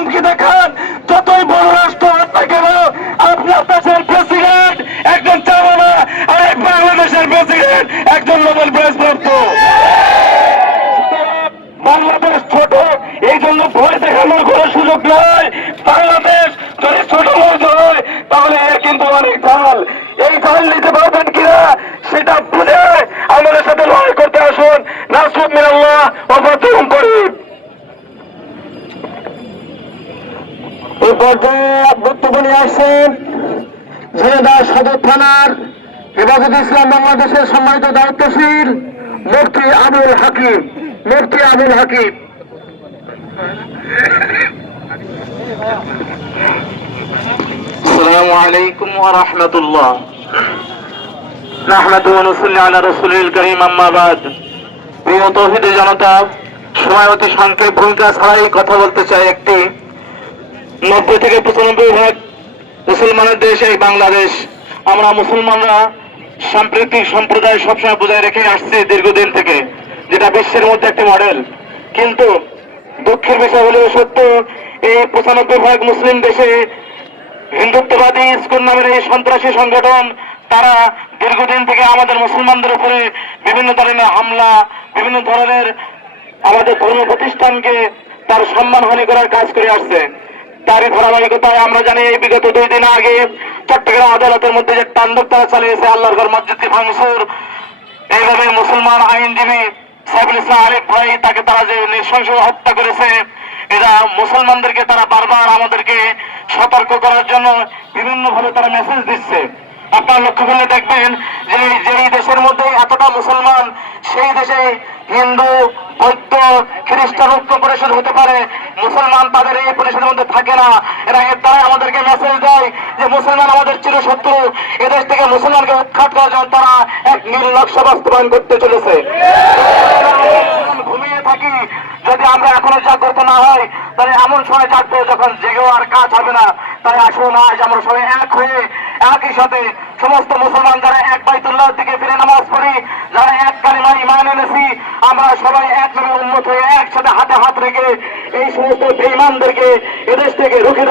হুমকি দেখান, যতই বড় রাষ্ট্র হোক না কেন, আপনার দেশের প্রেসিডেন্ট একজন চালানা, আর এই বাংলাদেশের প্রেসিডেন্ট একজন নোবেল প্রাইজ প্রাপ্ত। বাংলাদেশ ছোট, এই জন্য ভয় দেখানোর কোনো সুযোগ নয়। বাংলাদেশ যদি ছোট হয় তাহলে এর কিন্তু অনেক ঢাল, এই ঢাল নিতে পারবেন কিনা সেটা বুঝে আমাদের সাথে লড়াই করতে আসুন। নাসরুল মিনাল্লাহ ওয়া ফাতহুম করিব। এই পর্যায়ে বক্তব্য নিয়ে আসছেন ঝিনাইদহ সদর থানার হেফাজতে ইসলাম বাংলাদেশের সম্মানিত দায়িত্বশীল মুফতি আবুল হাকিম। মুফতি আবুল হাকিম। আসসালামু আলাইকুম ওয়া রাহমাতুল্লাহ। নাহমাদুহু ওয়া নুসাল্লি আলা রাসূলিল কারীম, আম্মা বাদ। প্রিয় তৌহিদি জনতা, সময় অতি সংক্ষেপ, ভূমিকা ছাড়াই কথা বলতে চাই। একটি 90 থেকে 95% মুসলমানের দেশ এই বাংলাদেশ। আমরা মুসলমানরা সাম্প্রতিক সম্প্রদায় সবসময় বজায় রেখে আসছি দীর্ঘদিন থেকে, যেটা বিশ্বের মধ্যে একটি মডেল। কিন্তু দুঃখের বিষয় হলেও সত্য, এই 95% মুসলিম দেশে হিন্দুত্ববাদী ইসকন নামের এই সন্ত্রাসী সংগঠন, তারা দীর্ঘদিন থেকে আমাদের মুসলমানদের উপরে বিভিন্ন ধরনের হামলা, বিভিন্ন ধরনের আমাদের ধর্ম প্রতিষ্ঠানকে তার সম্মানহানি করার কাজ করে আসছে। তারই ধারাবাহিকতায় আমরা জানি এই বিগত 2 দিন আগে চট্টগ্রাম আদালতের মধ্যে যে তাণ্ডব তারা চালিয়েছে, আল্লাহর ঘর মসজিদকে ভাঙচুর, এইভাবে মুসলমান আইনজীবী সাইফুল ইসলাম আরিফ ভাই, তাকে তারা যে নৃশংসভাবে হত্যা করেছে, এরা মুসলমানদেরকে তারা বারবার আমাদেরকে সতর্ক করার জন্য বিভিন্নভাবে তারা মেসেজ দিচ্ছে। আপনারা লক্ষ্য করলে দেখবেন যে যেই দেশের মধ্যে এতটা মুসলমান, সেই দেশে হিন্দু, বৌদ্ধ, খ্রিস্টান ঐক্য পরিষদ হতে পারে, মুসলমান তাদের এই পরিষদের মধ্যে থাকে না। এরা এর দ্বারা আমাদেরকে মেসেজ দেয় যে মুসলমান আমাদের চিরশত্রু, এদেশ থেকে মুসলমানকে উৎখাত করার জন্য তারা এক নীল নকশা বাস্তবায়ন করতে চলেছে। ঘুমিয়ে থাকি, যদি আমরা এখনো জাগ্রত না হই, তাহলে এমন সময় জাগবো যখন জেগেও আর কাজ হবে না। তাই আসুন আজ আমরা সবাই এক হয়ে একই সাথে সমস্ত মুসলমান যারা এক বাইতুল্লাহর দিকে ফিরে নামাজ পড়ি, যারা এক কালিমা ঈমান এনেছি, আমরা সবাই এক নবীর উম্মত হয়ে একসাথে হাতে হাত রেখে এই সমস্ত বেঈমানদেরকে এদেশ থেকে রুখে